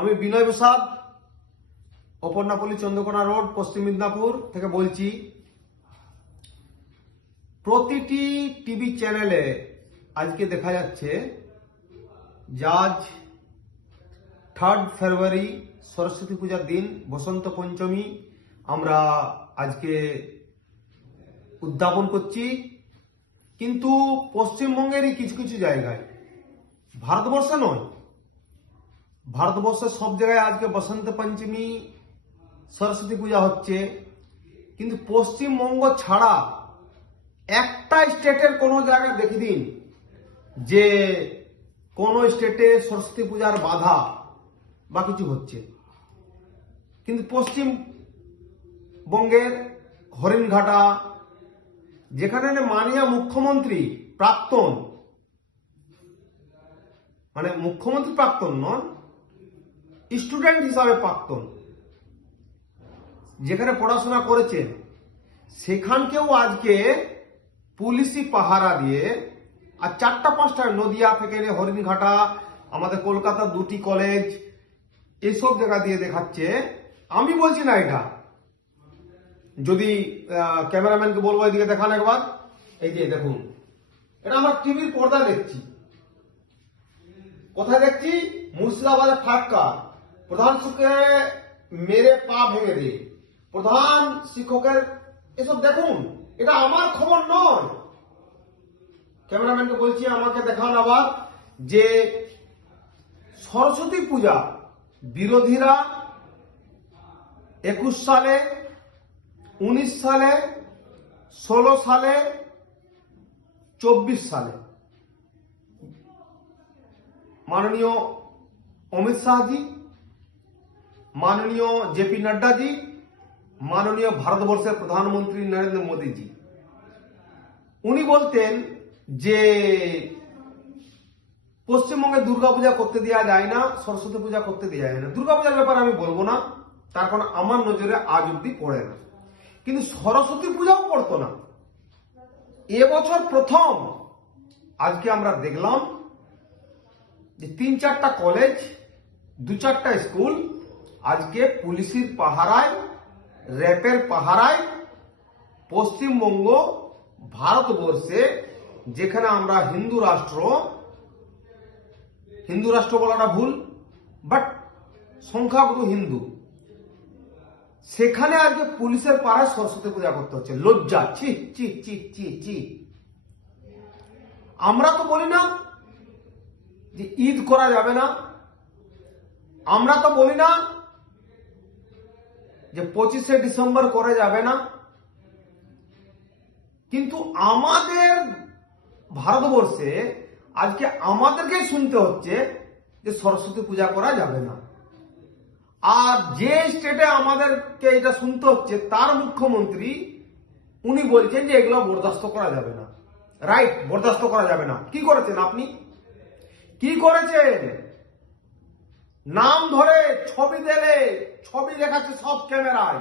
আমি বিনয় প্রসাদ, অপর্ণাপল্লী চন্দ্রকোনা রোড, পশ্চিম মিদনাপুর থেকে বলছি। প্রতিটি টিভি চ্যানেলে আজকে দেখা যাচ্ছে যে আজ 3 ফেব্রুয়ারি সরস্বতী পূজার দিন, বসন্ত পঞ্চমী আমরা আজকে উদযাপন করছি। কিন্তু পশ্চিমবঙ্গেরই কিছু কিছু জায়গায়, ভারতবর্ষে নয়, ভারতবর্ষের সব জায়গায় আজকে বসন্ত পঞ্চমী সরস্বতী পূজা হচ্ছে। কিন্তু পশ্চিমবঙ্গ ছাড়া একটা স্টেটের কোনো জায়গায় দেখে দিন যে কোন স্টেটে সরস্বতী পূজার বাধা বা কিছু হচ্ছে। কিন্তু পশ্চিমবঙ্গের হরিণঘাটা, যেখানে মাননীয় মুখ্যমন্ত্রী প্রাক্তন, মানে মুখ্যমন্ত্রী প্রাক্তন নন, স্টুডেন্ট হিসাবে প্রাক্তন, যেখানে পড়াশোনা করেছেন, সেখানকেও আজকে পুলিশি পাহারা দিয়ে, আর 4-5টা নদিয়া থেকে হরিণঘাটা, আমাদের কলকাতার 2টি কলেজ, এসব জায়গা দিয়ে দেখাচ্ছে। আমি বলছি না এটা, যদি ক্যামেরাম্যানকে বলবো এদিকে দেখান একবার। এই যে দেখুন, এটা আমার টিভির পর্দা দেখছি। কোথায় দেখছি? মুর্শিদাবাদের ফাটকা। প্রধান শিক্ষকের মেরে পা ভেঙে দিয়ে, প্রধান শিক্ষকের, এসব দেখুন। এটা আমার খবর নয়। ক্যামেরাম্যানকে বলছি আমাকে দেখান আবার, যে সরস্বতী পূজা বিরোধীরা 21 সালে, 19 সালে, 16 সালে, 24 সালে মাননীয় অমিত শাহজি, মাননীয় জেপি নাড্ডাজি, মাননীয় ভারতবর্ষের প্রধানমন্ত্রী নরেন্দ্র মোদীজি, উনি বলতেন যে পশ্চিমবঙ্গে দুর্গাপূজা করতে দেওয়া যায় না, সরস্বতী পূজা করতে দেওয়া যায় না। দুর্গাপূজার ব্যাপারে আমি বলবো না, তার কারণ আমার নজরে আজ অব্দি পড়ে না। কিন্তু সরস্বতী পূজাও পড়তো না। এবছর প্রথম আজকে আমরা দেখলাম যে 3-4টা কলেজ, 2-4টা স্কুল আজকে পুলিশের পাহারায়, র্যাপের পাহারায়, পশ্চিমবঙ্গ ভারতবর্ষে, যেখানে আমরা হিন্দু রাষ্ট্র বলাটা ভুল, বাট সংখ্যাগুরু হিন্দু, সেখানে আজকে পুলিশের পাহারায় সরস্বতী পূজা করতে হচ্ছে। লজ্জা! ছি ছি ছি ছি ছি। আমরা তো বলি না যে ঈদ করা যাবে না, আমরা তো বলি না যে 25শে ডিসেম্বর করে যাবে না। কিন্তু আমাদের ভারতবর্ষে আজকে আমাদেরকেই শুনতে হচ্ছে যে সরস্বতী পূজা করা যাবে না। আর যে স্টেটে আমাদেরকে এটা শুনতে হচ্ছে, তার মুখ্যমন্ত্রী উনি বলছেন যে এগুলো বরদাস্ত করা যাবে না। রাইট, বরদাস্ত করা যাবে না। কি করেছেন আপনি? কি করেছেন? নাম ধরে ছবি দিলে, ছবি দেখাচ্ছে সব ক্যামেরায়,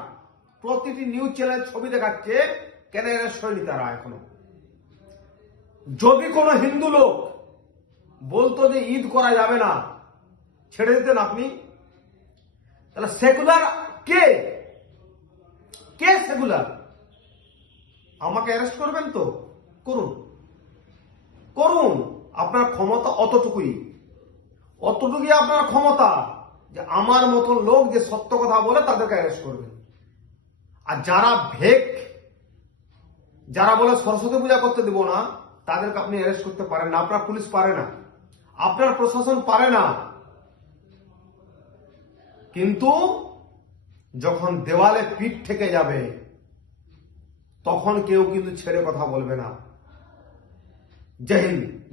প্রতিটি নিউজ চ্যানেল ছবি দেখাচ্ছে। কেন অ্যারেস্ট হয়নি তারা এখনো? যদি কোনো হিন্দু লোক বলতো যে ঈদ করা যাবে না, ছেড়ে দিতেন আপনি? তাহলে সেকুলার কে? কে সেকুলার? আমাকে অ্যারেস্ট করবেন তো করুন, করুন। আপনার ক্ষমতা অতটুকুই আপনার ক্ষমতা, যে আমার মতো লোক যে সত্য কথা বলে তাদেরকে অ্যারেস্ট করবেন। আর যারা যারা বলে সরস্বতী পূজা করতে দেব না, তাদেরকে আপনি অ্যারেস্ট করতে পারেন না। আপনার পুলিশ পারে না, আপনার প্রশাসন পারে না। কিন্তু যখন দেওয়ালে পিঠ থেকে যাবে, তখন কেউ কিন্তু ছেড়ে কথা বলবে না। জয় হিন্দ।